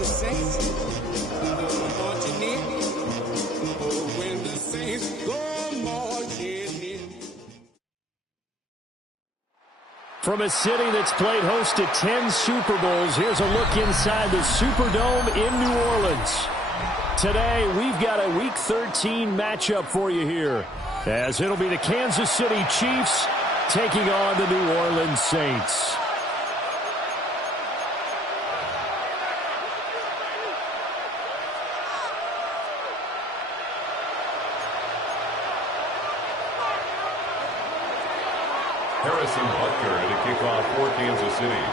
the Saints marching in. Oh, when the Saints go marching in. From a city that's played host to 10 Super Bowls, here's a look inside the Superdome in New Orleans. Today, we've got a Week 13 matchup for you here, as it'll be the Kansas City Chiefs taking on the New Orleans Saints. Harrison Butker to kick off for Kansas City.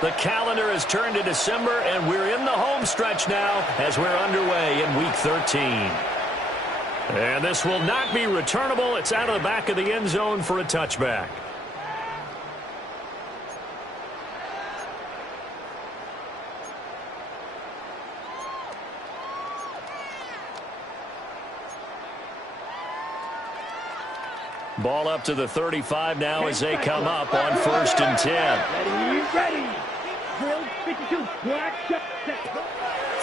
The calendar has turned to December, and we're in the home stretch now as we're underway in Week 13. And this will not be returnable. It's out of the back of the end zone for a touchback. Ball up to the 35 now as they come up on 1st and 10. Ready. Drill 52.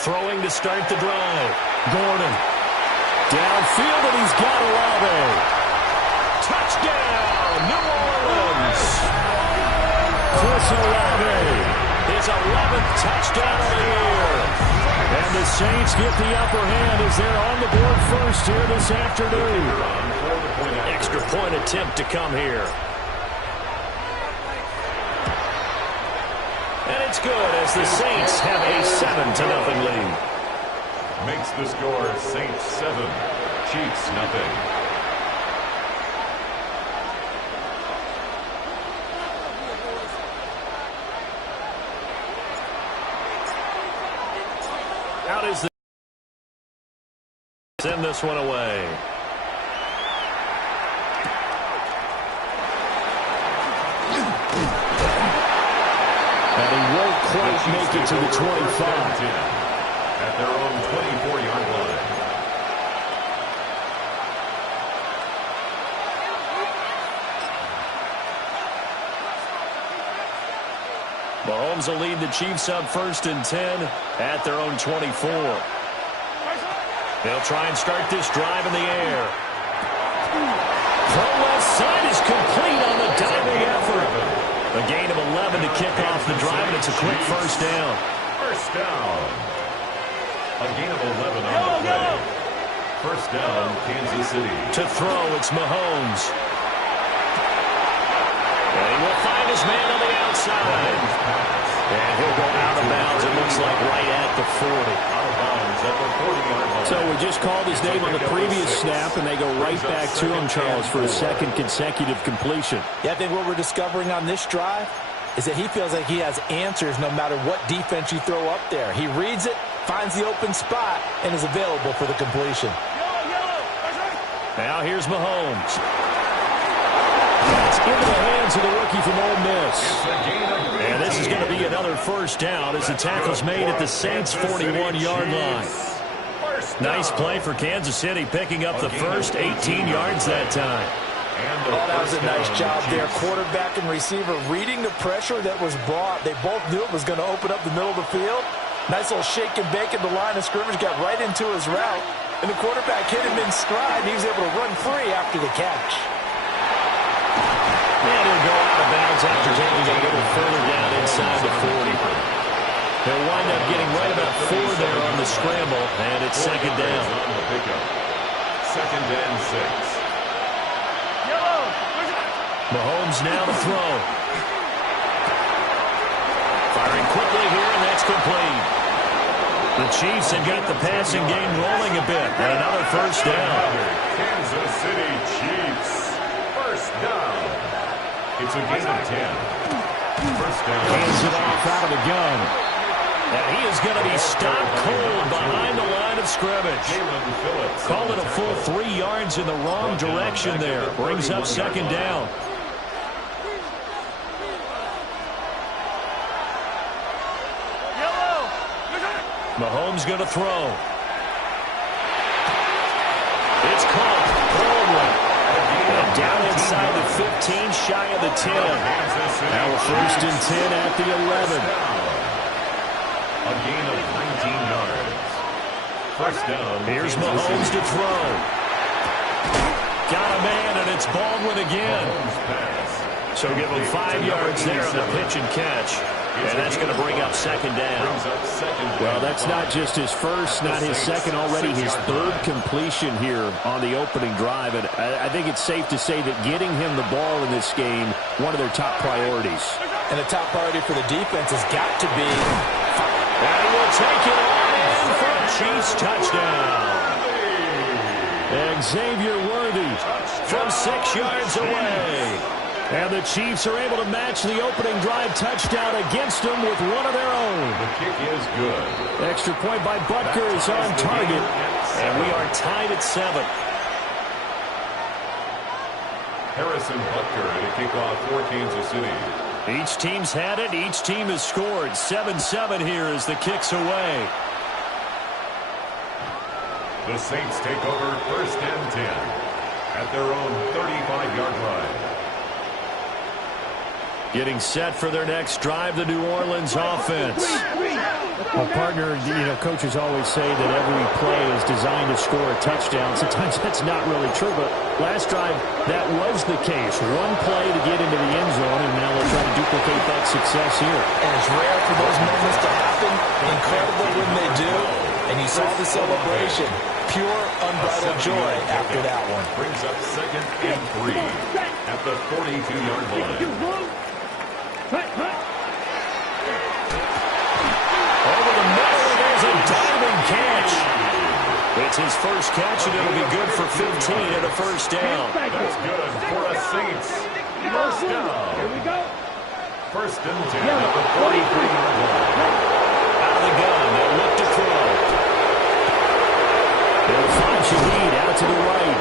Throwing to start the drive. Gordon. Downfield, and he's got Olave. Touchdown, New Orleans. Chris Olave, his 11th touchdown of the year. And the Saints get the upper hand as they're on the board first here this afternoon. Extra point attempt to come here. And it's good as the Saints have a 7-0 lead. Makes the score Saints 7, Chiefs nothing. Out is the send this one away. And he won't quite make it to the 25. At their own 24-yard line. Mahomes will lead the Chiefs up 1st and 10 at their own 24. They'll try and start this drive in the air. Throw left side is complete on the diving effort. A gain of 11 to kick off the drive, and it's a quick first down. First down. A gain of 11 on the play. First down, Kansas City. To throw, it's Mahomes. And he will find his man on the outside. And he'll go out of bounds, it looks like right at the 40. Out of bounds at the 40-yard line. So we just called his name on the previous snap, and they go right back to him, Charles, for a second consecutive completion. Yeah, I think what we're discovering on this drive is that he feels like he has answers no matter what defense you throw up there. He reads it, finds the open spot, and is available for the completion. Now here's Mahomes. It's into the hands of the rookie from Ole Miss. And this is going to be another first down as the tackle's made at the Saints' 41-yard line. Nice play for Kansas City, picking up the first 18 yards that time. Oh, that was a nice job there. Quarterback and receiver reading the pressure that was brought. They both knew it was going to open up the middle of the field. Nice little shake and bake at the line of scrimmage, got right into his route. And the quarterback hit him in stride, and he was able to run free after the catch. And he'll go out of bounds after taking it a little further down inside the 40. They'll wind up getting right about 4 there on the scramble, and it's second down. Second and 6. Mahomes now to throw. Firing quickly here, and that's complete. The Chiefs have got the passing game rolling a bit, and another first down. Kansas City Chiefs. First down. It's a gain of 10. First down. Hands it off out of the gun. And he is going to be stopped cold behind the line of scrimmage. Call it a full 3 yards in the wrong direction there. Brings up second down. Mahomes going to throw. It's caught. Baldwin. And Down inside the 15, shy of the 10. Now a 1st and 10 at the 11. A gain of 19 yards. First down. Here's Mahomes to throw. Got a man, and it's Baldwin again. So give him 5 yards there on the pitch and catch. And that's going to bring up 2nd down. Well, that's not just his first, not his second, already his 3rd completion here on the opening drive. And I think it's safe to say that getting him the ball in this game, one of their top priorities. And the top priority for the defense has got to be... And he will take it on in for a Chiefs touchdown. Xavier Worthy from 6 yards away. And the Chiefs are able to match the opening drive touchdown against them with one of their own. The kick is good. Extra point by Butker is on target. And we are tied at 7. Harrison Butker to kick off for Kansas City. Each team's had it. Each team has scored. 7-7 here as the kick's away. The Saints take over 1st and 10 at their own 35-yard line. Getting set for their next drive, the New Orleans offense. Well, partner, coaches always say that every play is designed to score a touchdown. Sometimes that's not really true, but last drive, that was the case. One play to get into the end zone, and now they'll try to duplicate that success here. And it's rare for those moments to happen. Incredible when they do. And you saw the celebration. Pure, unbridled joy after that one. Brings up 2nd and 3 at the 42-yard line. Over the middle, there's a diving catch. It's his first catch, and it'll be good for 15 and a 1st down. That's good for a Saints. 1st down. Here we go. 1st and 10 at the 43-yard line. Out of the gun, they'll look to throw. They'll find Shaheed out to the right.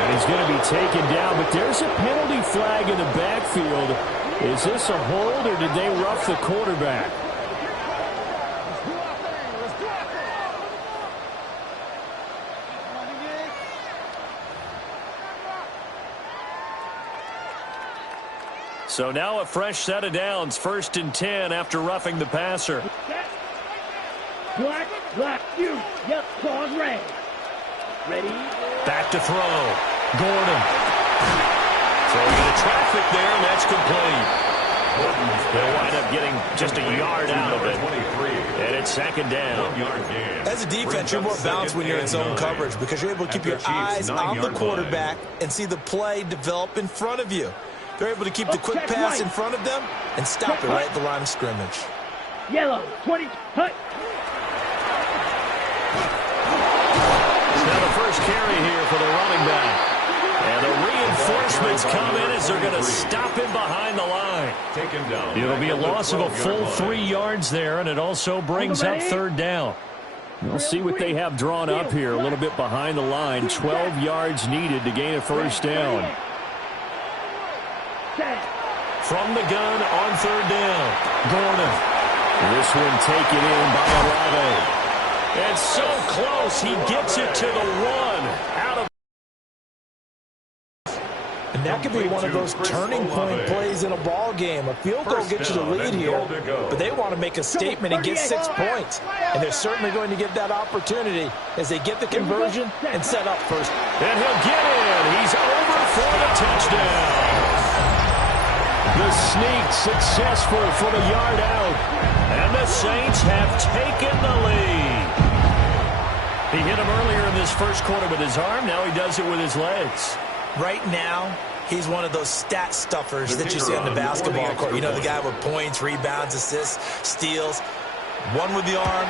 And he's going to be taken down, but there's a penalty flag in the backfield. Is this a hold, or did they rough the quarterback? So now a fresh set of downs, 1st and 10 after roughing the passer. Black, you. Yep, claws red. Ready? Back to throw. Gordon. Throwing into traffic there, and that's complete. They'll wind up getting just a yard out of it. And it's 2nd down. As a defense, you're more balanced when you're in zone coverage because you're able to keep your eyes on the quarterback and see the play develop in front of you. They're able to keep the quick pass in front of them and stop it right at the line of scrimmage. Yellow, 20, hut. It's now the first carry here for the running back. And the reinforcements come in as they're going to stop him behind the line. Take him down. It'll be a loss of a full 3 yards there, and it also brings up 3rd down. We'll see what they have drawn up here, a little bit behind the line. 12 yards needed to gain a 1st down. From the gun on 3rd down, Gordon. This one taken in by Olave. It's so close, he gets it to the 1. Out of. And that could be one of those turning point plays in a ball game. A field goal gets you the lead here, but they want to make a statement and get 6 points. And they're certainly going to get that opportunity as they get the conversion and set up first. And he'll get in. He's over for the touchdown. The sneak successful for the yard out. And the Saints have taken the lead. He hit him earlier in this first quarter with his arm. Now he does it with his legs. Right now, he's one of those stat stuffers that you see on the basketball court. You know, the guy with points, rebounds, assists, steals. One with the arm,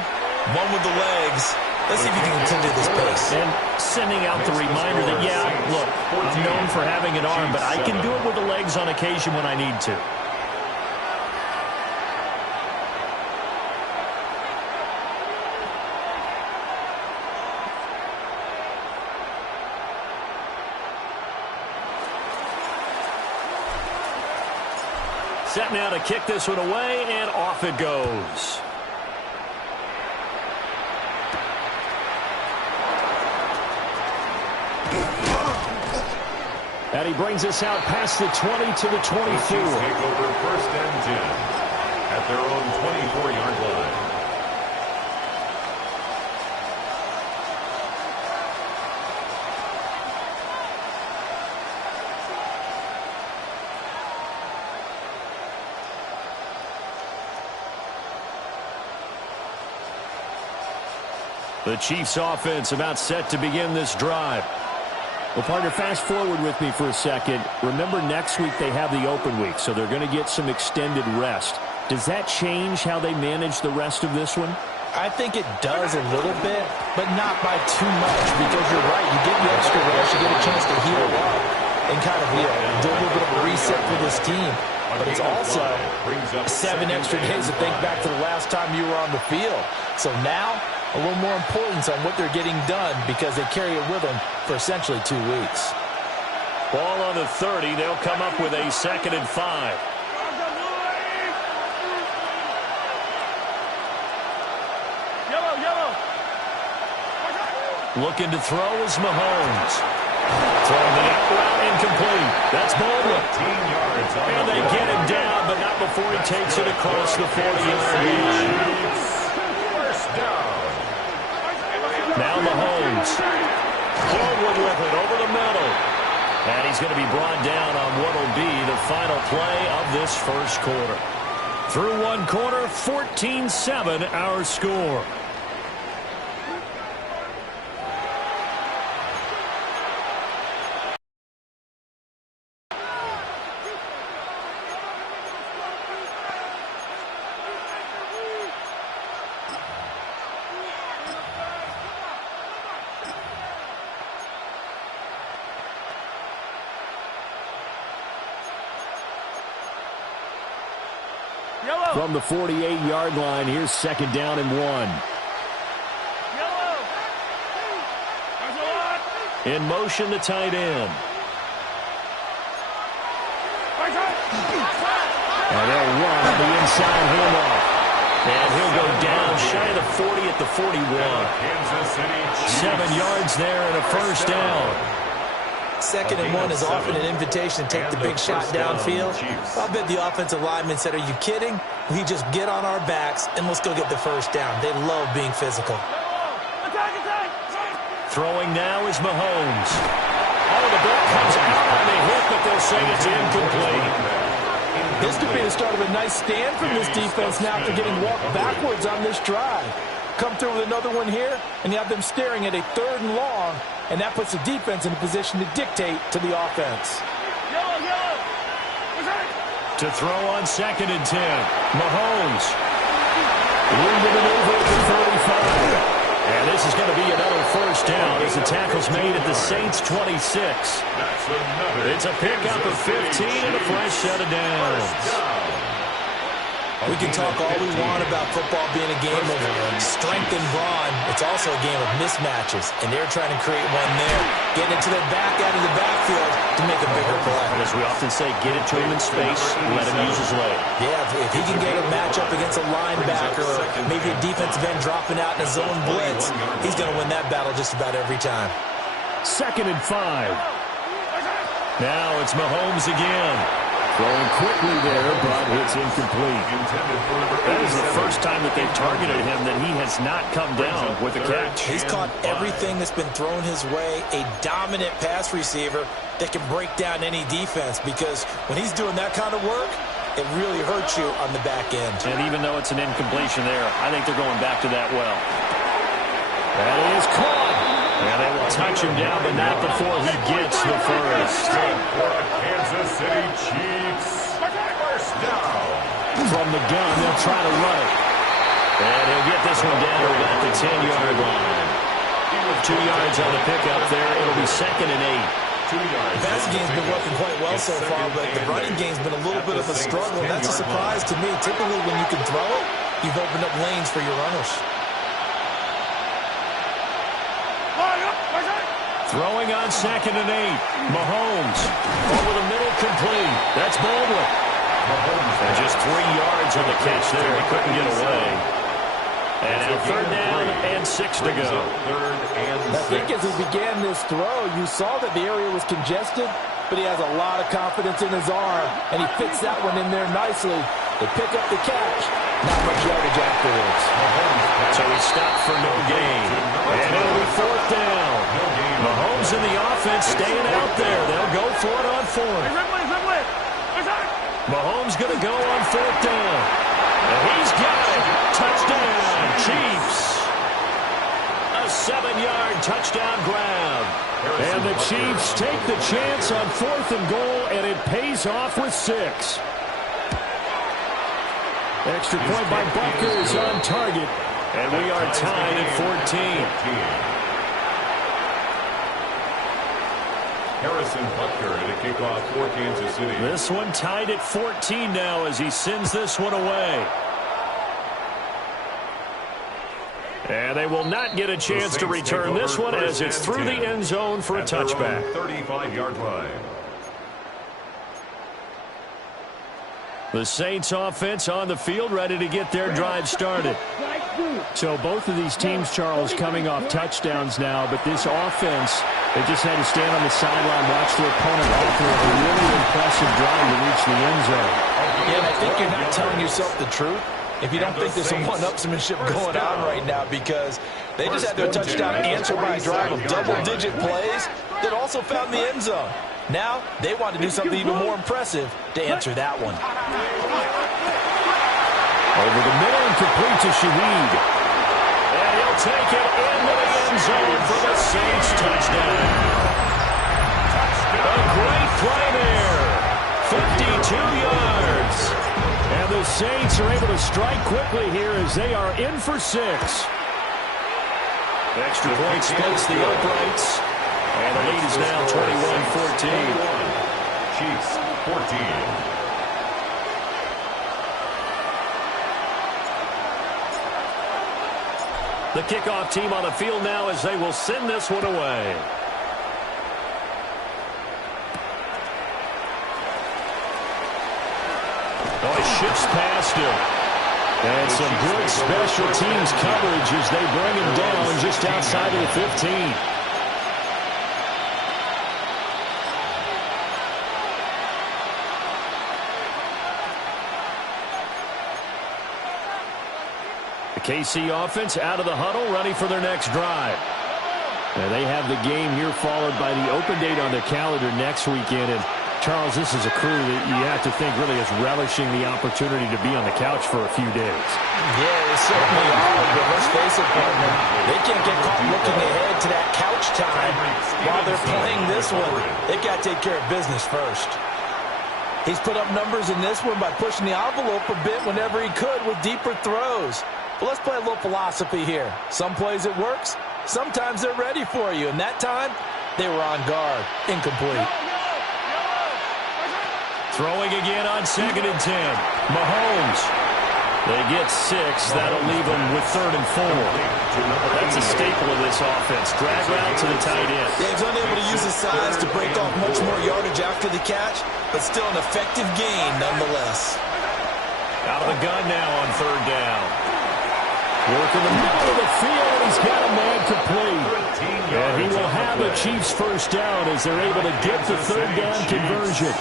one with the legs. Let's see if he can continue this pace. And sending out the reminder that, yeah, look, I'm known for having an arm, but I can do it with the legs on occasion when I need to. Set now to kick this one away, and off it goes. And he brings us out past the 20 to the 24. The Chiefs take over 1st and 10 at their own 24-yard line. The Chiefs offense about set to begin this drive. Well, partner, fast forward with me for a second. Remember, next week they have the open week, so they're going to get some extended rest. Does that change how they manage the rest of this one? I think it does a little bit, but not by too much, because you're right. You get the extra rest, you get a chance to heal up and kind of do a little bit of a reset for this team. But it's also 7 extra days to think back to the last time you were on the field. So now, a little more importance on what they're getting done because they carry it with them for essentially 2 weeks. Ball on the 30. They'll come up with a 2nd and 5. Looking to throw is Mahomes. Throwing the out route incomplete. That's Baldwin. 15 yards on And they get him down, but not before he takes it across the 40-yard line. First down. Now Mahomes. Baldwin with it over the middle. And he's going to be brought down on what will be the final play of this first quarter. Through one quarter, 14-7 our score. From the 48-yard line, here's 2nd down and 1. In motion, the tight end. And they'll run on the inside handoff. And he'll go down shy of the 40 at the 41. Kansas City Chiefs. 7 yards there and a first down. 2nd and 1 is often an invitation to take the big shot downfield. I'll bet the offensive lineman said, are you kidding? We just get on our backs and let's go get the first down. They love being physical. Throwing now is Mahomes. Oh, the ball comes out on the hit, but they'll say it's incomplete. This could be the start of a nice stand from this defense now after getting walked backwards on this drive. Come through with another one here, and you have them staring at a 3rd and long, and that puts the defense in a position to dictate to the offense. To throw on 2nd and 10. Mahomes. Room to maneuver at the 35. And this is going to be another first down as the tackle's made at the Saints' 26. It's a pickup of 15 and a fresh set of downs. We can talk all we want about football being a game of strength and brawn. It's also a game of mismatches, and they're trying to create one there. Getting it to their back out of the backfield to make a bigger play. And as we often say, get it to him in space, let him use his leg. Yeah, if he can get a matchup against a linebacker or maybe a defensive end dropping out in a zone blitz, he's going to win that battle just about every time. 2nd and 5. Now it's Mahomes again. Throwing quickly there, but it's incomplete. That is the first time that they've targeted him that he has not come down with a catch. He's caught everything that's been thrown his way, a dominant pass receiver that can break down any defense, because when he's doing that kind of work, it really hurts you on the back end. And even though it's an incompletion there, I think they're going back to that well. That is caught. And they will touch him down, but not before he gets the first. Kansas City Chiefs. First down. From the gun, they'll try to run it. And he'll get this one down to about the 10-yard line. 2 yards on the pickup there. It'll be 2nd and 8. 2 yards. The passing game's been working quite well so far, but the running game's been a little bit of a struggle. That's a surprise to me. Typically, when you can throw it, you've opened up lanes for your runners. Throwing on 2nd and 8. Mahomes. Over the middle, complete. That's Baldwin. And just 3 yards on the catch there. He couldn't get away. And now 3rd down and 6 to go. I think as he began this throw, you saw that the area was congested, but he has a lot of confidence in his arm, and he fits that one in there nicely. They pick up the catch. Not much yardage afterwards. So he stopped for no gain. And it'll be 4th down. Mahomes in the offense staying out there. They'll go for it on 4th. Mahomes going to go on 4th down. And he's got it. Touchdown, Chiefs. A 7-yard touchdown grab. And the Chiefs take the chance on 4th and goal, and it pays off with 6. Extra point by Butker on target. And we are tied at 14. Harrison Butker at a kickoff for Kansas City. This one tied at 14 now as he sends this one away. And they will not get a chance to return this one as it's through the end zone for a touchback. 35-yard line. The Saints offense on the field ready to get their drive started. So both of these teams, Charles, coming off touchdowns now, but this offense, they just had to stand on the sideline, watch their opponent offer a really impressive drive to reach the end zone. Yeah, and I think you're not telling yourself the truth if you don't think there's some one-upsmanship going on right now, because they just had their touchdown answered by a drive of double-digit plays that also found the end zone. Now, they want to do something even more impressive to answer that one. Over the middle and complete to Shaheed. And he'll take it into the end zone for the Saints touchdown. A great play there. 52 yards. And the Saints are able to strike quickly here as they are in for 6. Extra point splits the uprights. And the lead is now 21-14. Chiefs 14. The kickoff team on the field now as they will send this one away. Oh, he shifts past him. And some good special teams coverage as they bring him down just outside of the 15. KC offense out of the huddle, ready for their next drive. And they have the game here followed by the open date on their calendar next weekend. And, Charles, this is a crew that you have to think really is relishing the opportunity to be on the couch for a few days. Yeah, they certainly are, but let's face it, partner, they can't get caught looking ahead to that couch time while they're playing this one. They've got to take care of business first. He's put up numbers in this one by pushing the envelope a bit whenever he could with deeper throws. Well, let's play a little philosophy here. Some plays it works. Sometimes they're ready for you. And that time, they were on guard. Incomplete. Throwing again on 2nd and 10. Mahomes. They get 6. That'll leave them with 3rd and 4. That's a staple of this offense. Drag route to the tight end. Yeah, he's unable to use his size to break off much more yardage after the catch, but still an effective gain nonetheless. Out of the gun now on 3rd down. Working the middle of the field, and he's got a man complete. And he will have the Chiefs first down as they're able to get the 3rd down conversion.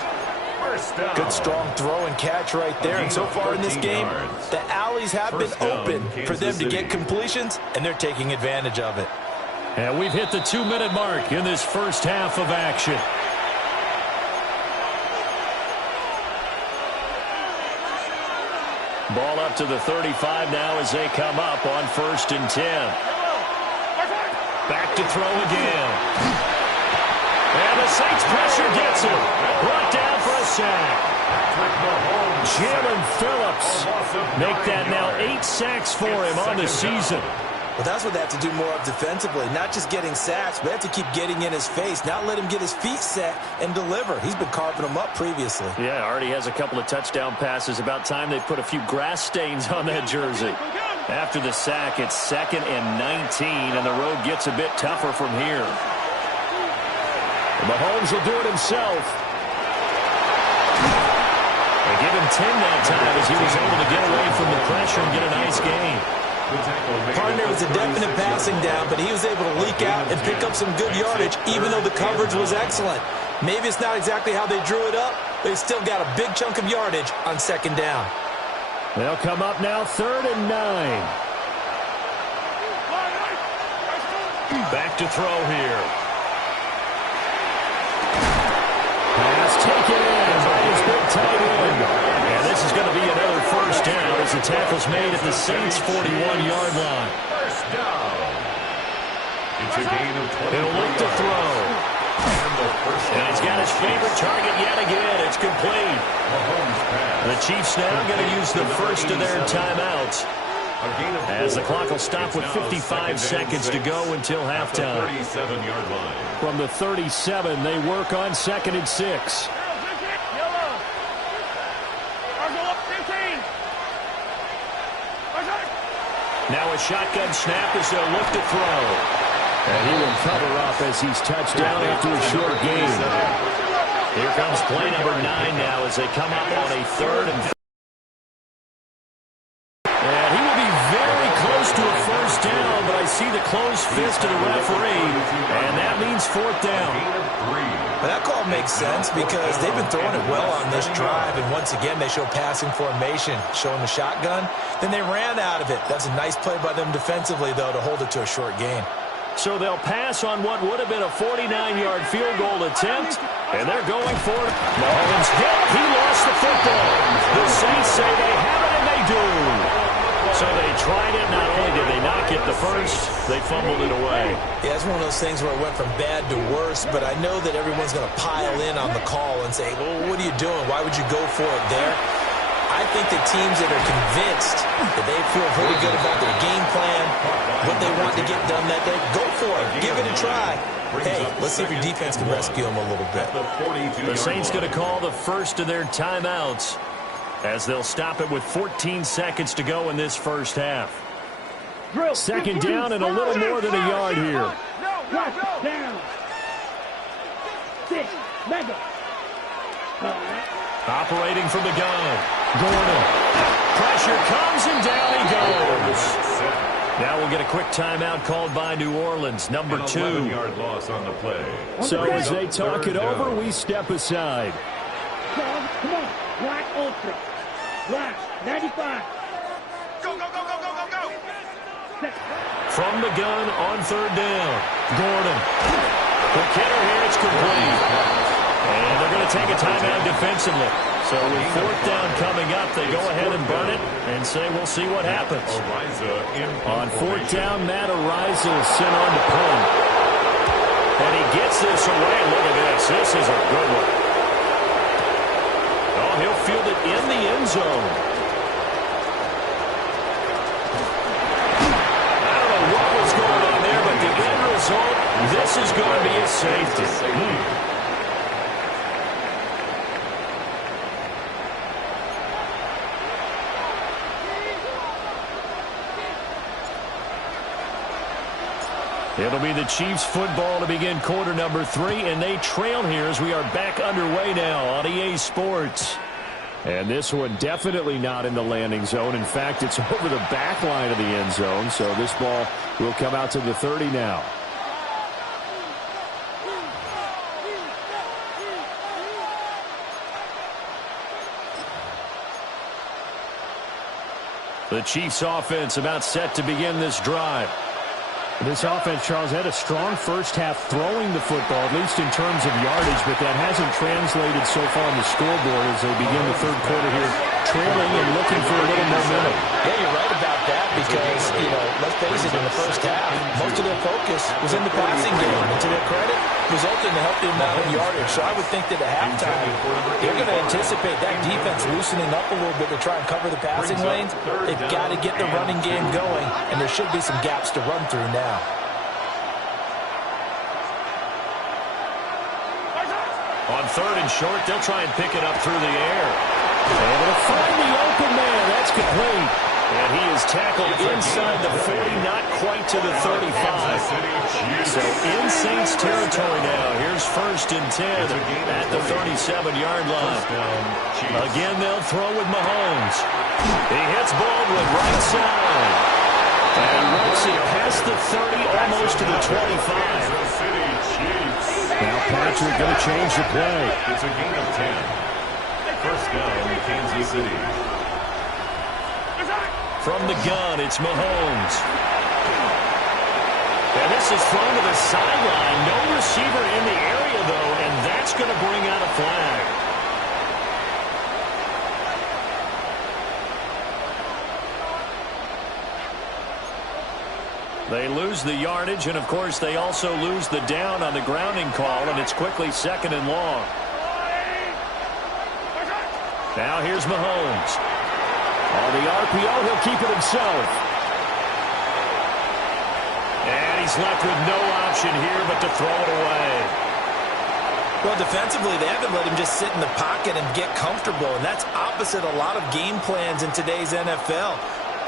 Good strong throw and catch right there. And so far in this game, the alleys have been open for them to get completions, and they're taking advantage of it. And we've hit the 2-minute mark in this first half of action. Ball up to the 35 now as they come up on 1st and 10. Back to throw again. And the Saints pressure gets him. Brought down for a sack. Jalen Phillips make that now 8 sacks for him on the season. Well, that's what they have to do more of defensively. Not just getting sacks, but they have to keep getting in his face. Not let him get his feet set and deliver. He's been carving them up previously. Yeah, already has a couple of touchdown passes. About time they put a few grass stains on that jersey. After the sack, it's 2nd and 19, and the road gets a bit tougher from here. Mahomes will do it himself. They give him 10 that time as he was able to get away from the pressure and get a nice gain. Partner was a definite passing down, but he was able to leak out and pick up some good yardage, even though the coverage was excellent. Maybe it's not exactly how they drew it up, but he still got a big chunk of yardage on second down. They'll come up now 3rd and 9. Back to throw here. Pass taken in by his big tight end. And this is going to be another first down as the tackle's made at the Saints' 41-yard line. First down. It's a gain of 20. He'll look to throw. And he's got his favorite target yet again. It's complete. The Chiefs now going to use the first of their timeouts, as the clock will stop with 55 seconds to go until halftime. 37-yard line. From the 37, they work on 2nd and 6. Now a shotgun snap as they'll look to throw. And he will cover up as he's touched down after a short gain. Here comes play number 9 now as they come up on a 3rd and 4. And he will be very close to a first down, but I see the closed fist of the referee, and that means 4th down. Well, that call makes sense because they've been throwing it well on this drive, and once again they show passing formation, showing the shotgun. Then they ran out of it. That's a nice play by them defensively, though, to hold it to a short gain. So they'll pass on what would have been a 49-yard field goal attempt, and they're going for it. Mahomes hit. He lost the football. The Saints say they have it, and they do. So they tried it. Not only did they not get the first, they fumbled it away. Yeah, it's one of those things where it went from bad to worse, but I know that everyone's going to pile in on the call and say, well, what are you doing? Why would you go for it there? I think the teams that are convinced that they feel pretty good about their game plan, what they want to get done that day, go for it. Give it a try. Hey, let's see if your defense can rescue them a little bit. The Saints going to call the first of their timeouts, as they'll stop it with 14 seconds to go in this first half. 2nd down and a little more than a yard here. Down. 6. Mega. Operating from the gun. Gordon. Pressure comes and down he goes. Now we'll get a quick timeout called by New Orleans, number 2. 11-yard loss on the play. So as they talk it over, we step aside. Come on. Black Ultra. Black. 95. Go, go, go, go, go, go, go. From the gun on 3rd down. Gordon. The kidder here, it's complete. And they're going to take a timeout defensively. So with 4th down coming up, they go ahead and burn it and say we'll see what happens. On 4th down, Matt Araiza is sent on to punt. And he gets this away. Look at this. This is a good one. Oh, he'll field it in the end zone. I don't know what was going on there, but the end result, this is going to be a safety. It'll be the Chiefs football to begin quarter number 3, and they trail here as we are back underway now on EA Sports. And this one definitely not in the landing zone. In fact, it's over the back line of the end zone, so this ball will come out to the 30 now. The Chiefs offense about set to begin this drive. This offense, Charles, had a strong first half throwing the football, at least in terms of yardage, but that hasn't translated so far on the scoreboard as they begin the 3rd quarter here, trailing and looking for a little momentum. Yeah, you're right about that because, let's face it, in the first half, most of their focus was in the passing game. And to their credit, resulted in a healthy amount of yardage. So I would think that at halftime, they're going to anticipate that defense loosening up a little bit to try and cover the passing lanes. They've got to get the running game going, and there should be some gaps to run through now. On 3rd and short, they'll try and pick it up through the air. Able to find the open man. That's complete. And he is tackled inside the 40, not quite to the 35. So in Saints territory now. Here's 1st and 10 at the 37-yard line. Again, they'll throw with Mahomes. He hits Baldwin right side. And he runs it past the 30, almost to the 25. Kansas City Chiefs. Now Patrick going to change the play. It's a gain of 10. First down, Kansas City. From the gun, it's Mahomes. And this is thrown to the sideline. No receiver in the area, though, and that's going to bring out a flag. They lose the yardage, and, of course, they also lose the down on the grounding call, and it's quickly second and long. Now here's Mahomes. On the RPO, he'll keep it himself. And he's left with no option here but to throw it away. Well, defensively, they haven't let him just sit in the pocket and get comfortable, and that's opposite a lot of game plans in today's NFL.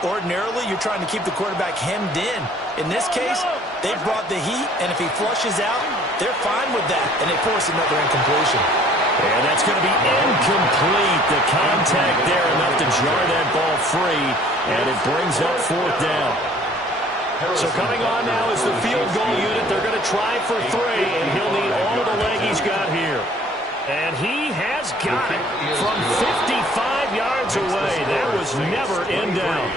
Ordinarily, you're trying to keep the quarterback hemmed in. In this case, they brought the heat, and if he flushes out, they're fine with that, and they force another incompletion. And that's going to be incomplete. The contact there enough to jar that ball free, and it brings up fourth down. So coming on now is the field goal unit. They're going to try for 3, and he'll need all the leg he's got here. And he has got it from 55 yards away. That was never in down.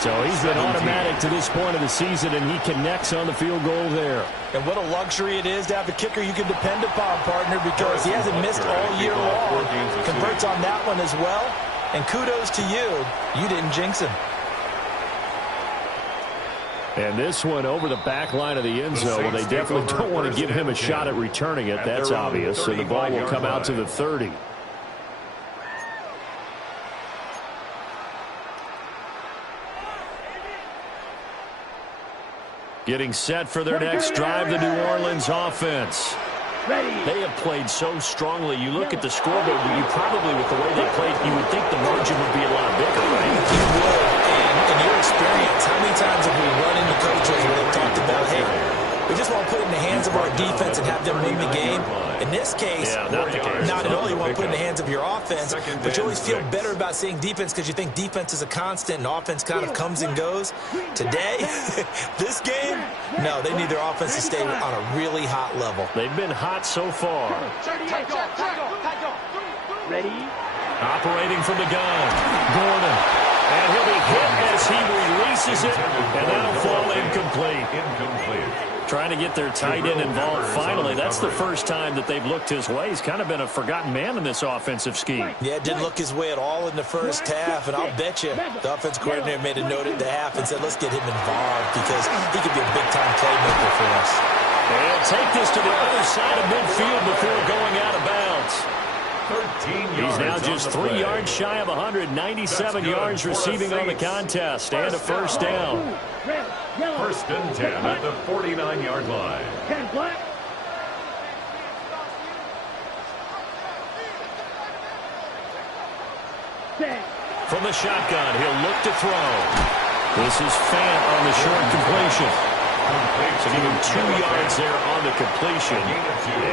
So he's been automatic to this point of the season, and he connects on the field goal there. And what a luxury it is to have a kicker you can depend upon, partner, because he hasn't missed all year long. Converts on that one as well. And kudos to you. You didn't jinx him. And this one over the back line of the end zone. Well, they definitely don't want to give him a shot at returning it. That's obvious. So the ball will come out to the 30. Getting set for their next drive, the New Orleans offense. They have played so strongly. You look at the scoreboard, you probably, with the way they played, you would think the margin would be a lot bigger, right? You would. And in your experience, how many times have we run into coaches where they've talked about, hey, we just want to put it in the hands of our defense and have them win the game? In this case, not at all. You want to put it in the hands of your offense, but you always feel better about seeing defense because you think defense is a constant and offense kind of comes and goes. Today, this game, no, they need their offense to stay on a really hot level. They've been hot so far. Ready? Operating from the gun, Gordon. And he'll be hit as he releases it, and that'll fall incomplete. Trying to get their tight end involved finally. That's the first time that they've looked his way. He's kind of been a forgotten man in this offensive scheme. Yeah, it didn't look his way at all in the first half, and I'll bet you the offense coordinator made a note at the half and said, let's get him involved because he could be a big-time playmaker for us. They'll take this to the other side of midfield before going out of bounds. He's now just 3 yards shy of 197 yards receiving on the contest and a first down. First and 10 at the 49-yard line. 10 black. From the shotgun, he'll look to throw. This is Fant on the short completion. So give him 2 yards there on the completion,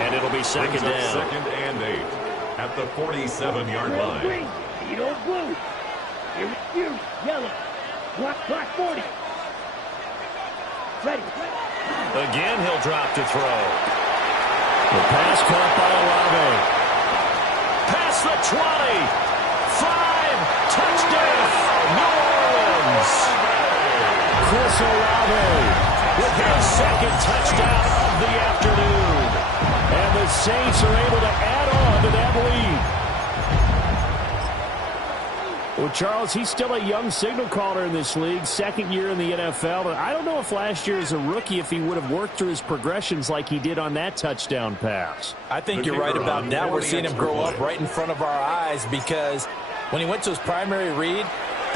and it'll be second down. Second and 8 at the 47-yard line. Green. Edo blue. Here you. Yellow. Black 40. Ready. Again, he'll drop to throw. The pass caught by Olave. Past the 20. 5. Touchdown. New Orleans. Chris Olave with his second touchdown of the afternoon. And the Saints are able to add on to that lead. Well, Charles, he's still a young signal caller in this league, second year in the NFL. But I don't know if last year as a rookie, if he would have worked through his progressions like he did on that touchdown pass. I think you're right about that. We're seeing him grow up right in front of our eyes because when he went to his primary read,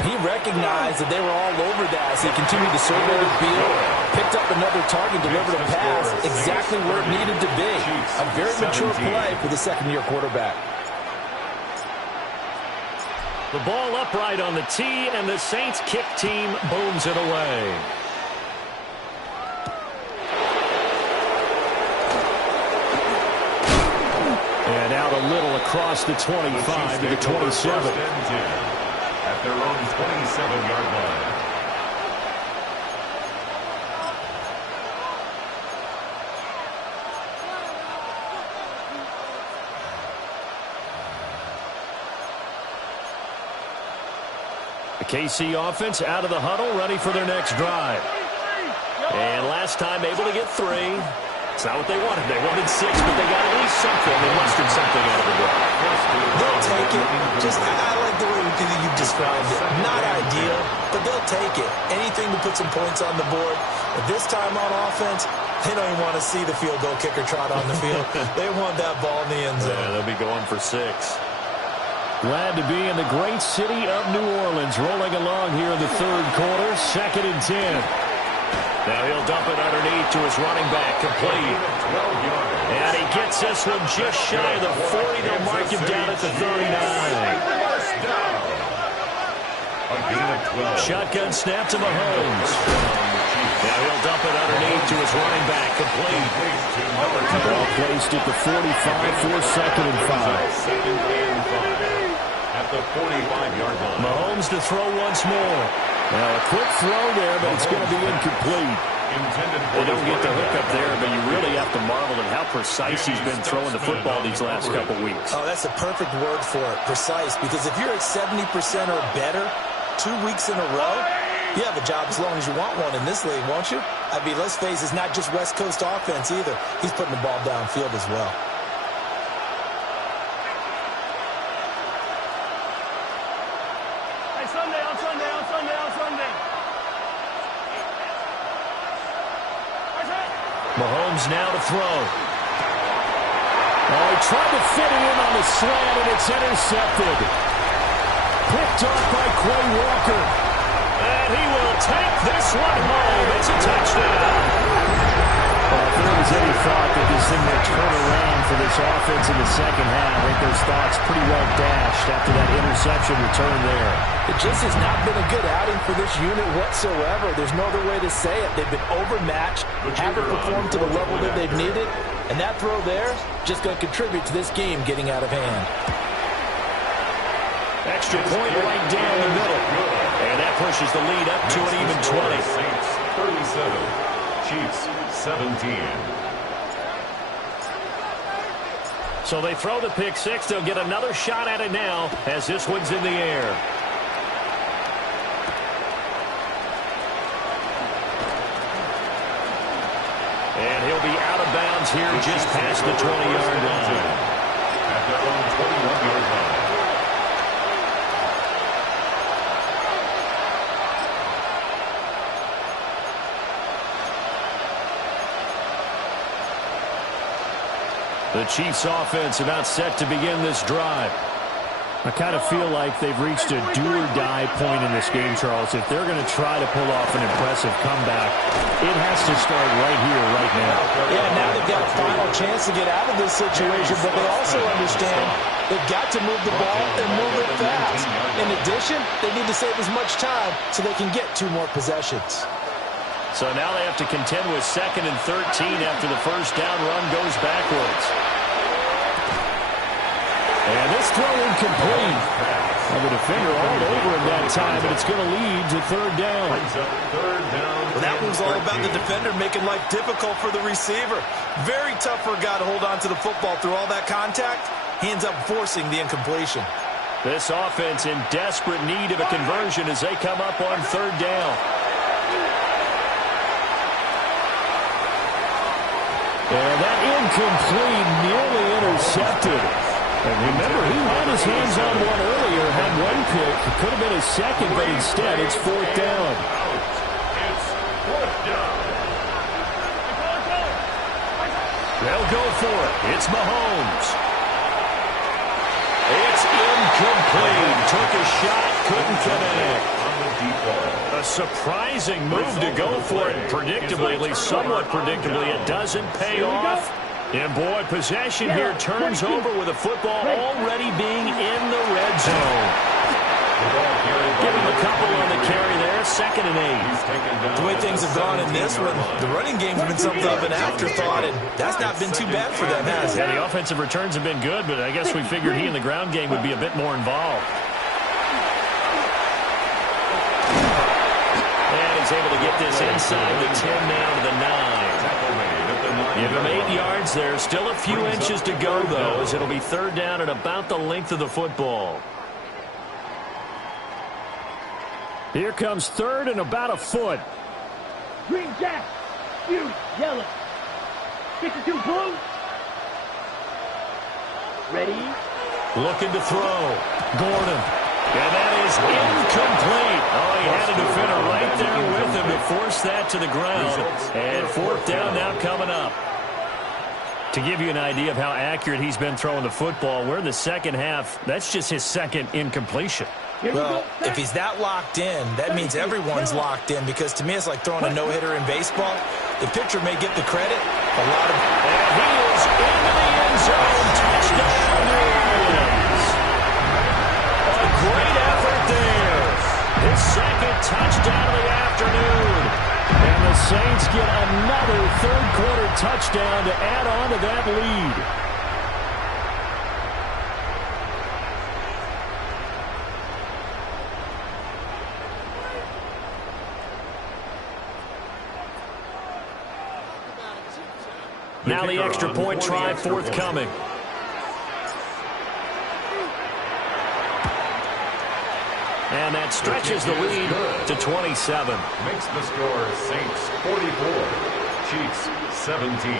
he recognized that they were all over that. So he continued to survey the field, picked up another target, delivered a pass exactly where it needed to be. A very mature play for the second-year quarterback. The ball upright on the tee, and the Saints kick team booms it away. And out a little across the 25 to the 27. At their own 27-yard line. The KC offense out of the huddle, ready for their next drive. And last time able to get 3. It's not what they wanted. They wanted 6, but they got at least something. They mustered something out of the drive. They'll take it. I like the way you described it. Not ideal, but they'll take it. Anything to put some points on the board. But this time on offense, they don't even want to see the field goal kicker trot on the field. They want that ball in the end zone. Yeah, they'll be going for 6. Glad to be in the great city of New Orleans, rolling along here in the third quarter, 2nd and 10. Now he'll dump it underneath to his running back, complete. And he gets this one just shy of the 40. They'll mark him down at the 39. Shotgun snap to Mahomes. Now he'll dump it underneath to his running back, complete. Ball placed at the 45 for 2nd and 5. At the 45-yard line. Mahomes to throw once more. Now a quick throw there, but it's going to be incomplete. They don't get the hook up there, but you really have to marvel at how precise he's been throwing the football these last couple weeks. Oh, that's a perfect word for it, precise, because if you're at 70% or better 2 weeks in a row, you have a job as long as you want one in this league, won't you? I mean, let's face it, it's not just West Coast offense either. He's putting the ball downfield as well. Mahomes now to throw. Oh, he tried to fit it in on the slant, and it's intercepted. Picked off by Quay Walker. And he will take this one home. It's a touchdown. Well, if there was any thought that this thing would turn around for this offense in the second half, I think those thoughts pretty well dashed after that interception return there. It just has not been a good outing for this unit whatsoever. There's no other way to say it. They've been overmatched, haven't performed to the level that they've needed, and that throw there just going to contribute to this game getting out of hand. Extra point right down the middle. And that pushes the lead up to an even 20. Saints 37, Chiefs 17. So they throw the pick 6. They'll get another shot at it now as this one's in the air. And he'll be out of bounds here just past the 20-yard line. At their own 21-yard line. The Chiefs offense about set to begin this drive. I kind of feel like they've reached a do-or-die point in this game, Charles. If they're going to try to pull off an impressive comeback, it has to start right here, right now. Yeah, now they've got a final chance to get out of this situation, but they also understand they've got to move the ball and move it fast. In addition, they need to save as much time so they can get 2 more possessions. So now they have to contend with 2nd and 13 after the first down run goes backwards. And this throw incomplete. And the defender all over him that time, and it's going to lead to 3rd down. Well, that was all about the defender making life difficult for the receiver. Very tough for a guy to hold on to the football through all that contact. He ends up forcing the incompletion. This offense in desperate need of a conversion as they come up on 3rd down. And that incomplete, nearly intercepted. And remember, he had his hands on one earlier, had one pick. It could have been his second, but instead it's 4th down. It's 4th down. They'll go for it. It's Mahomes. It's incomplete. Took a shot, couldn't connect. A surprising move to go for it. Predictably, at least somewhat predictably, it doesn't pay off. And boy, possession here turns over with the football already being in the red zone. Give him a couple on the carry there. 2nd and 8. The way things have gone in this one, the running game's been something of an afterthought, and that's not been too bad for them, has it? Yeah, the offensive returns have been good, but I guess we figured he in the ground game would be a bit more involved. And he's able to get this inside the 10 now to the 9. Give him 8 yards there. Still a few inches to go, though, as it'll be 3rd down at about the length of the football. Here comes third and about a foot. Green jack. You, yellow. 62 blue. Ready? Looking to throw. Gordon. And that is incomplete. Oh, he had a defender right there with him to force that to the ground. And fourth down now coming up. To give you an idea of how accurate he's been throwing the football, we're in the second half. That's just his second incompletion. Well, if he's that locked in, that means everyone's locked in, because to me it's like throwing a no-hitter in baseball. The pitcher may get the credit. A lot of... And he is into the end zone. Touchdown, New Orleans. A great effort there. His second touchdown of the afternoon. And the Saints get another third-quarter touchdown to add on to that lead. Now the extra point try forthcoming. And that stretches the lead to 27. Makes the score Saints 44, Chiefs 17.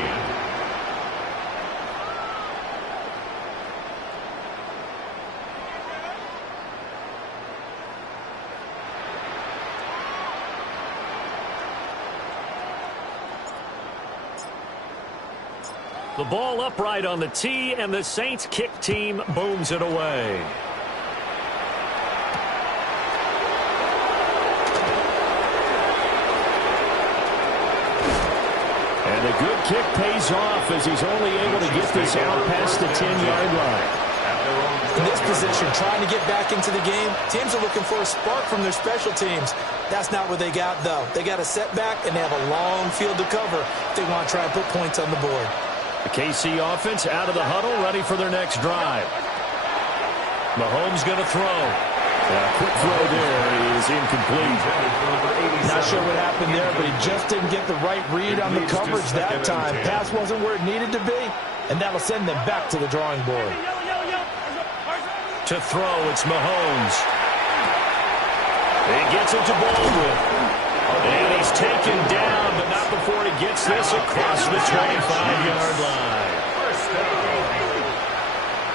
The ball upright on the tee, and the Saints kick team booms it away. And a good kick pays off as he's only able to get this out past the 10-yard line. In this position, trying to get back into the game, teams are looking for a spark from their special teams. That's not what they got, though. They got a setback, and they have a long field to cover if they want to try and put points on the board. The KC offense out of the huddle, ready for their next drive. Mahomes going to throw. A quick throw there is incomplete. Not sure what happened there, but he just didn't get the right read on the coverage that time. Pass wasn't where it needed to be, and that'll send them back to the drawing board. To throw, it's Mahomes. He gets it to Baldwin. And he's taken down, but not before he gets this across the 25-yard line.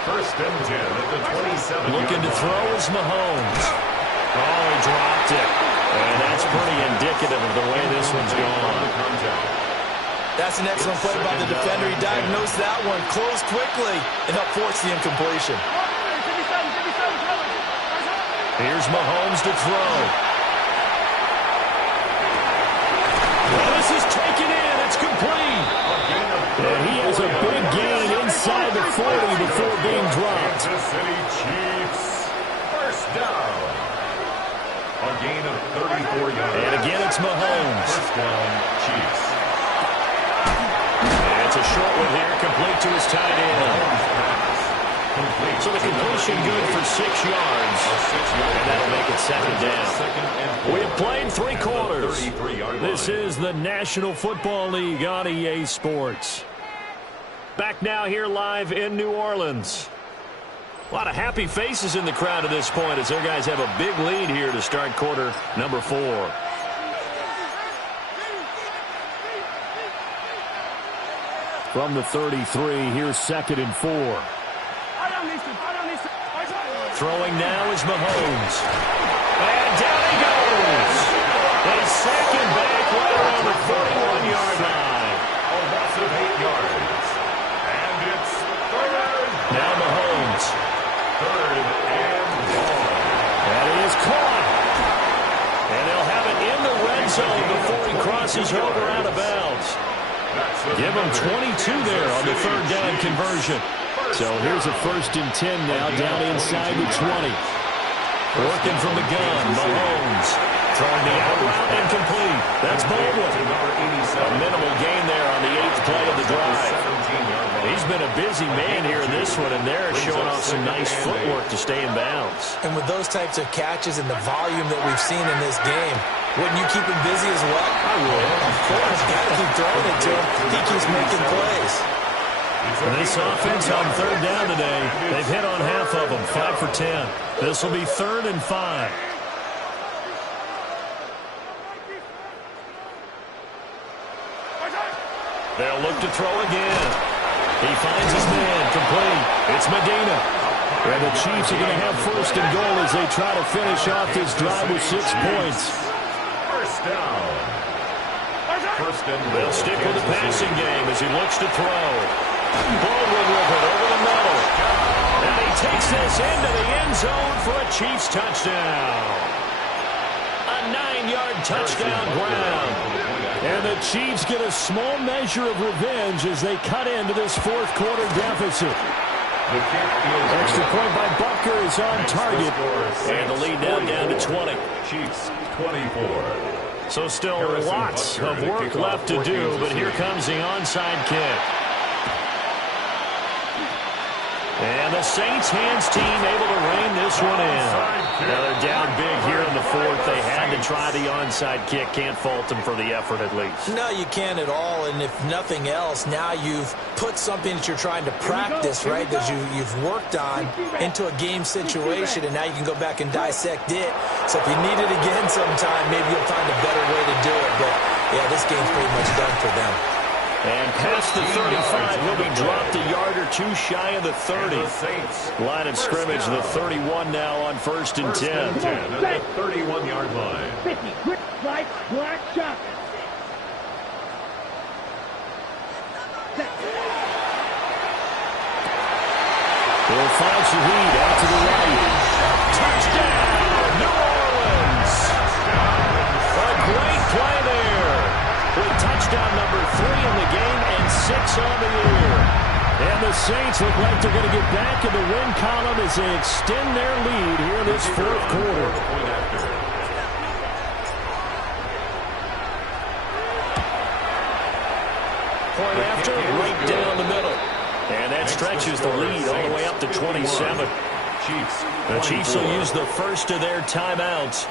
First and 10 at the 27. Looking to throw is Mahomes. Oh, he dropped it. And that's pretty indicative of the way this one's gone. That's an excellent play by the defender. He diagnosed that one, closed quickly, and helped force the incompletion. Here's Mahomes to throw. Well, this is taken in. It's complete. And he has a big gain inside the 40 before being dropped. Kansas City Chiefs. First down. A gain of 34 yards. And again, it's Mahomes. First down, Chiefs. And it's a short one here, complete to his tight end. So the completion good for 6 yards. And that'll make it second down. We have played 3 quarters. This is the National Football League on EA Sports. Back now here live in New Orleans. A lot of happy faces in the crowd at this point as their guys have a big lead here to start quarter number 4. From the 33, here's second and 4. Throwing now is Mahomes. And down he goes. They sack him back right around the 41-yard line. A loss of 8 yards. And it's third. Now Mahomes. Third and long. And he is caught. And they'll have it in the red zone before he crosses over out of bounds. Give him 22 there on the third down conversion. So here's a first and 10 now down inside the 20. Working from the gun, Mahomes. Throwing the out route incomplete. That's Baldwin. A minimal gain there on the 8th play of the drive. He's been a busy man here in this one, and they're showing off some nice footwork to stay in bounds. And with those types of catches and the volume that we've seen in this game, wouldn't you keep him busy as well? I would. Of course, got to keep throwing it to him. He keeps making plays. For this offense on third down today, they've hit on half of them, 5 for 10. This will be 3rd and 5. to throw again. He finds his man, complete. It's Medina. And the Chiefs are going to have first and goal as they try to finish off this drive with 6 points. First down. They'll stick with the passing game as he looks to throw. Baldwin with it over the middle. And he takes this into the end zone for a Chiefs touchdown. A 9-yard touchdown ground. And the Chiefs get a small measure of revenge as they cut into this fourth quarter deficit. Extra point by Butker is on target. And the lead now down to 20. Chiefs 24. So still lots of work left to do, but here comes the onside kick. And the Saints hands team able to rein this one in. Now they're down big here in the fourth. They had to try the onside kick. Can't fault them for the effort at least. No, you can't at all. And if nothing else, now you've put something that you're trying to practice, right, that you've worked on into a game situation, and now you can go back and dissect it. So if you need it again sometime, maybe you'll find a better way to do it. But, yeah, this game's pretty much done for them. And past the 35, he'll be dropped a yard or two shy of the 30. Line of scrimmage, the 31 now on 1st and 10. At the 31-yard line. 50, quick, slide, black shot. He'll find Shaheed out to the right. Touchdown, New Orleans! A great play there. With touchdown number 3 in the game and 6 on the year. And the Saints look like they're going to get back in the win column as they extend their lead here in this fourth quarter. Point after, right down the middle. And that stretches the lead all the way up to 27. The Chiefs will use the first of their timeouts.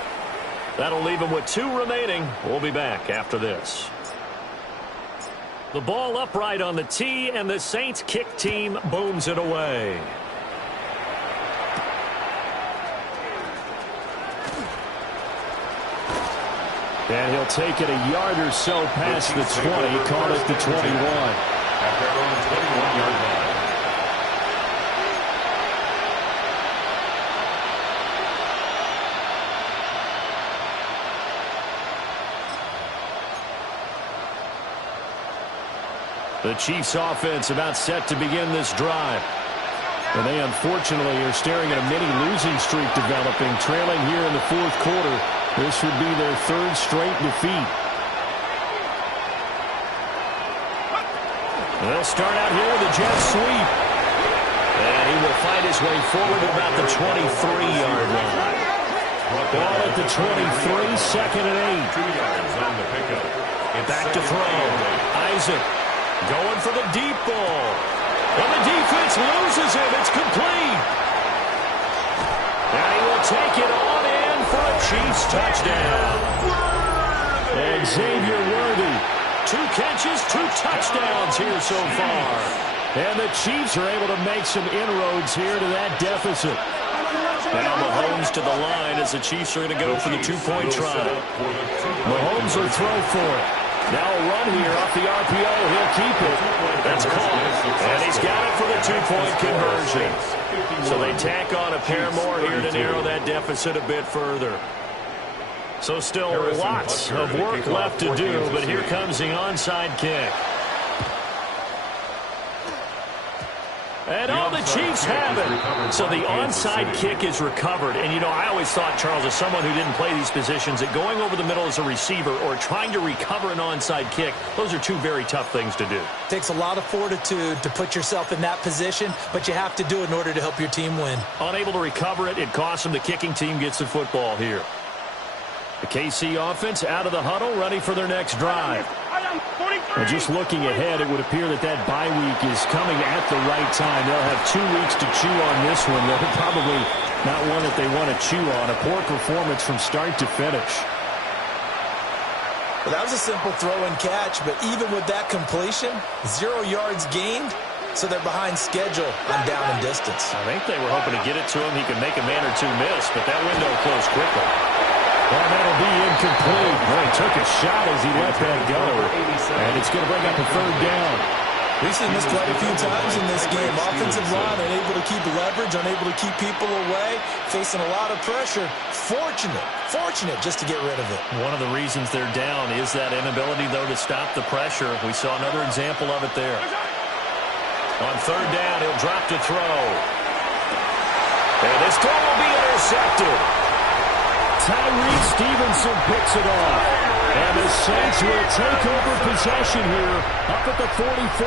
That'll leave them with 2 remaining. We'll be back after this. The ball upright on the tee, and the Saints kick team booms it away. And he'll take it a yard or so past the 20, call it the 21. At their own 21-yard line. The Chiefs offense about set to begin this drive. And they unfortunately are staring at a mini losing streak developing, trailing here in the fourth quarter. This would be their 3rd straight defeat. They'll start out here with a jet sweep. And he will find his way forward to about the 23-yard line. Ball at the 23, 2nd and 8. 2 yards on the pickup. Back to throw. Isaac. Going for the deep ball. And the defense loses him. It's complete. And he will take it on in for a Chiefs touchdown. And Xavier Worthy. 2 catches, 2 touchdowns here so far. And the Chiefs are able to make some inroads here to that deficit. Now Mahomes to the line as the Chiefs are going to go for the 2-point try. Mahomes will throw for it. Now a run here off the RPO. He'll keep it. That's caught. And he's got it for the 2-point conversion. So they tack on a pair more here to narrow that deficit a bit further. So still lots of work left to do, but here comes the onside kick. And all the Chiefs have it. So the onside kick is recovered. And, you know, I always thought, Charles, as someone who didn't play these positions, that going over the middle as a receiver or trying to recover an onside kick, those are 2 very tough things to do. It takes a lot of fortitude to put yourself in that position, but you have to do it in order to help your team win. Unable to recover it, it costs them. The kicking team gets the football here. The KC offense out of the huddle, ready for their next drive. And just looking ahead, it would appear that that bye week is coming at the right time. They'll have 2 weeks to chew on this one. They're probably not one that they want to chew on. A poor performance from start to finish. Well, that was a simple throw and catch, but even with that completion, 0 yards gained, so they're behind schedule on down and distance. I think they were hoping to get it to him. He could make a man or 2 miss, but that window closed quickly. And that'll be incomplete. Well, he took a shot as he let that go. And it's going to bring up a third down. We've seen this quite a few times in this game. Offensive line unable to keep leverage, unable to keep people away, facing a lot of pressure. Fortunate just to get rid of it. One of the reasons they're down is that inability, though, to stop the pressure. We saw another example of it there. On third down, he'll drop to throw. And this throw will be intercepted. Tyree Stevenson picks it off. And the Saints will take over possession here up at the 44.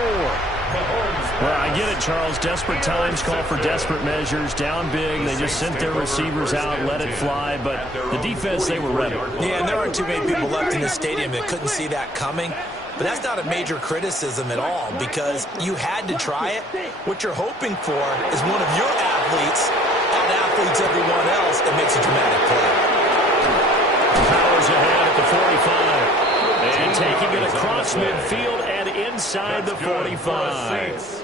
Well, I get it, Charles. Desperate times call for desperate measures. Down big, they just sent their receivers out, let it fly. But the defense, they were ready. Yeah, and there aren't too many people left in the stadium that couldn't see that coming. But that's not a major criticism at all because you had to try it. What you're hoping for is one of your athletes out-athletes everyone else and makes a dramatic play. Powers ahead at the 45. And taking it across midfield and inside the 45.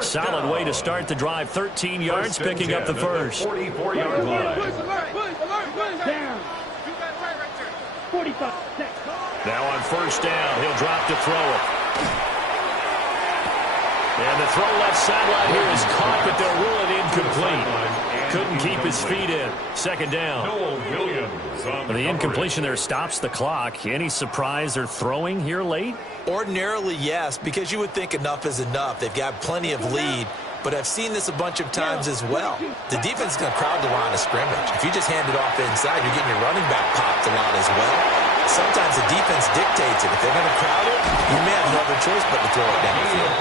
Solid way to start the drive. 13 yards, picking up the first. 44-yard line. Down. 45. Now on first down, he'll drop to throw it. And the throw left sideline here is caught, but they'll rule it incomplete. Couldn't keep his feet in. Second down. The incompletion there stops the clock. Any surprise they're throwing here late? Ordinarily, yes, because you would think enough is enough. They've got plenty of lead, but I've seen this a bunch of times as well. The defense is going to crowd the line of scrimmage. If you just hand it off inside, you're getting your running back popped a lot as well. Sometimes the defense dictates it. If they're going to crowd it, you may have no other choice but to throw it down the field.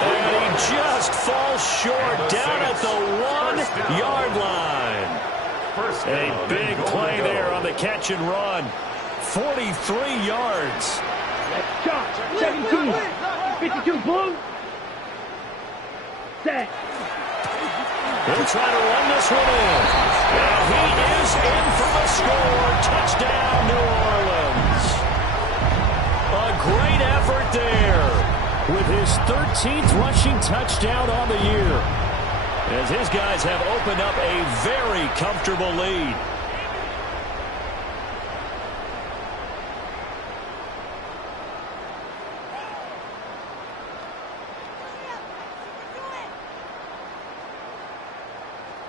And he just falls short down at the 1-yard line. A big play there on the catch and run. 43 yards. Let's shot. 17. 52 blue. Set. He'll try to run this one in. And he is in for a score. Touchdown, New Orleans. A great effort there with his 13th rushing touchdown on the year, as his guys have opened up a very comfortable lead.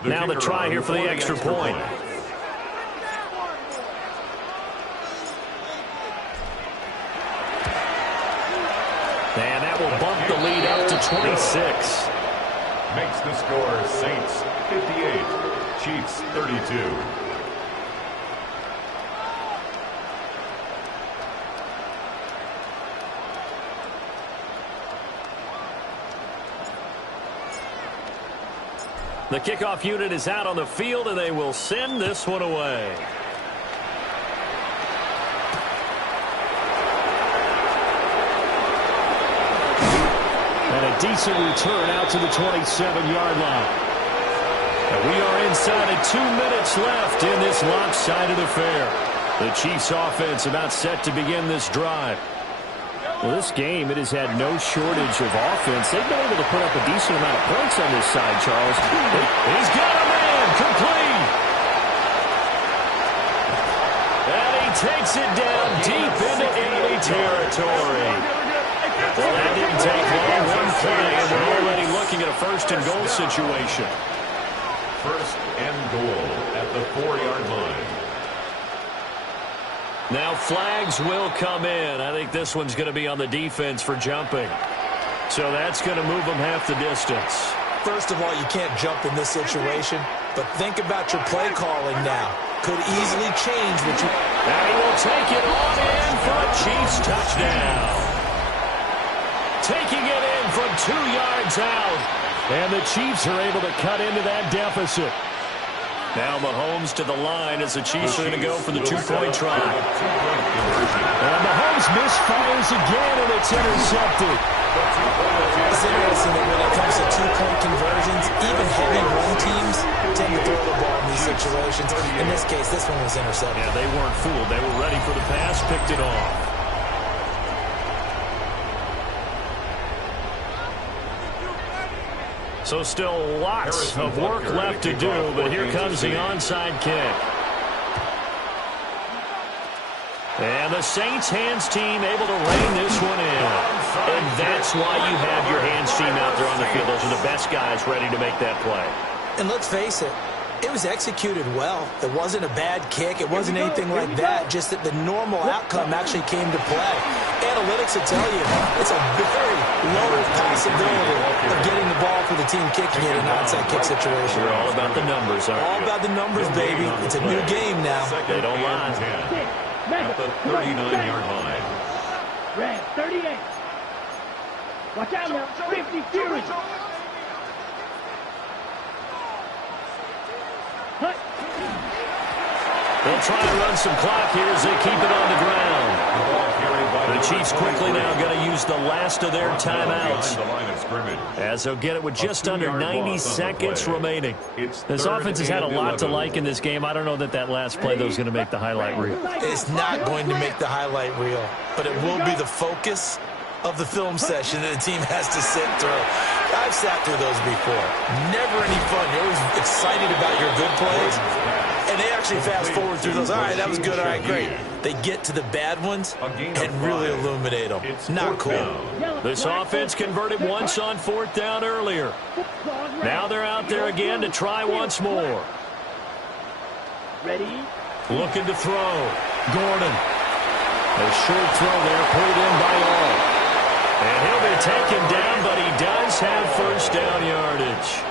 Now the try here for the extra point. And that will bump the lead up to 26. Makes the score Saints 58, Chiefs 32. The kickoff unit is out on the field, and they will send this one away. And a decent return out to the 27-yard line. And we are inside of 2 minutes left in this lopsided affair. The Chiefs offense about set to begin this drive. Well, this game, it has had no shortage of offense. They've been able to put up a decent amount of points on this side, Charles. He's got a man, complete. And he takes it down deep into enemy territory. Well, that didn't take long. One play, and we're already looking at a first-and-goal situation. First and goal at the 4-yard line. Now flags will come in. I think this one's going to be on the defense for jumping. So that's going to move them half the distance. First of all, you can't jump in this situation, but think about your play calling now. Could easily change what you... And he will take it on in for a Chiefs touchdown. Taking it in from 2 yards out. And the Chiefs are able to cut into that deficit. Now Mahomes to the line as the Chiefs are going to go for the two-point try. And Mahomes misfires again, and it's intercepted. It's interesting that when it comes to two-point conversions, even heavy run teams tend to throw the ball in these situations. In this case, this one was intercepted. Yeah, they weren't fooled. They were ready for the pass, picked it off. So still lots of work left to do, but here comes the onside kick. And the Saints hands team able to rein this one in. And that's why you have your hands team out there on the field. Those are the best guys ready to make that play. And let's face it, it was executed well. It wasn't a bad kick. It wasn't anything like that, just that the normal outcome actually came to play. Analytics will tell you it's a very low possibility of getting the ball for the team kicking it in an onside kick situation. We're all about the numbers, aren't we? All about the numbers, baby. It's a new game now. They don't lie. At the 39-yard line. Red, 38. Watch out now. 50 Fury. Hut. They'll try to run some clock here as they keep it on the ground. The Chiefs quickly now going to use the last of their timeouts, as they'll get it with just under 90 seconds remaining. This offense has had a lot to like in this game. I don't know that last play, though, is going to make the highlight reel. It's not going to make the highlight reel, but it will be the focus of the film session that the team has to sit through. I've sat through those before. Never any fun. You're always excited about your good plays, and they actually fast forward through those. All right, that was good. All right, great. They get to the bad ones and really illuminate them. Not cool. This offense converted once on fourth down earlier. Now they're out there again to try once more. Ready? Looking to throw. Gordon. A short throw there, pulled in by all. And he'll be taken down, but he does have first down yardage.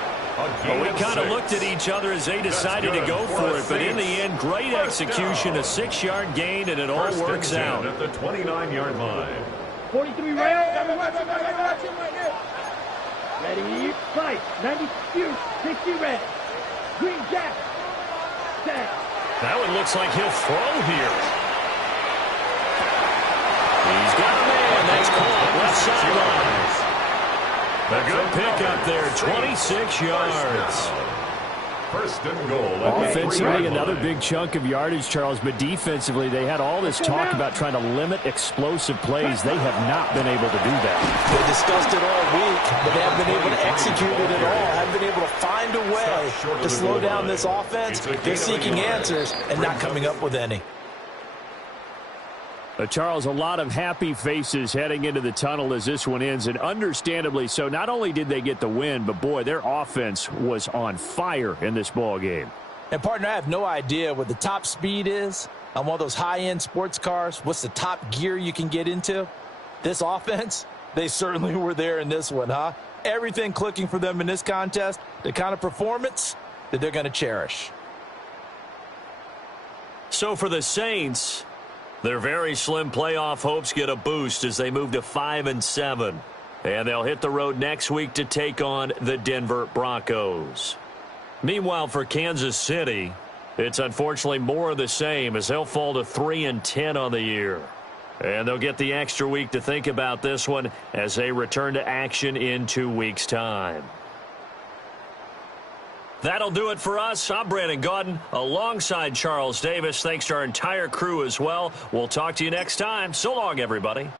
Well, we kind of looked at each other as they decided to go for it, but in the end, great execution, a 6-yard gain, and it all works out. At the 29-yard line. 43 Red. Ready? Fight. 90 Fury. 60 Red. Green Jack. Set. That one looks like he'll throw here. He's got a man. That's caught left sideline. A good pick up there, 26 yards. First and goal. Offensively, another big chunk of yardage, Charles, but defensively, they had all this talk about trying to limit explosive plays. They have not been able to do that. They discussed it all week, but they haven't been able to execute it at all. Haven't been able to find a way to slow down this offense. They're seeking answers and not coming up with any. Charles, a lot of happy faces heading into the tunnel as this one ends, and understandably so. Not only did they get the win, but, boy, their offense was on fire in this ball game. And, partner, I have no idea what the top speed is on one of those high-end sports cars. What's the top gear you can get into? This offense, they certainly were there in this one, huh? Everything clicking for them in this contest, the kind of performance that they're going to cherish. So for the Saints, their very slim playoff hopes get a boost as they move to 5-7. And they'll hit the road next week to take on the Denver Broncos. Meanwhile, for Kansas City, it's unfortunately more of the same as they'll fall to 3-10 on the year. And they'll get the extra week to think about this one as they return to action in 2 weeks' time. That'll do it for us. I'm Brandon Gaudin alongside Charles Davis. Thanks to our entire crew as well. We'll talk to you next time. So long, everybody.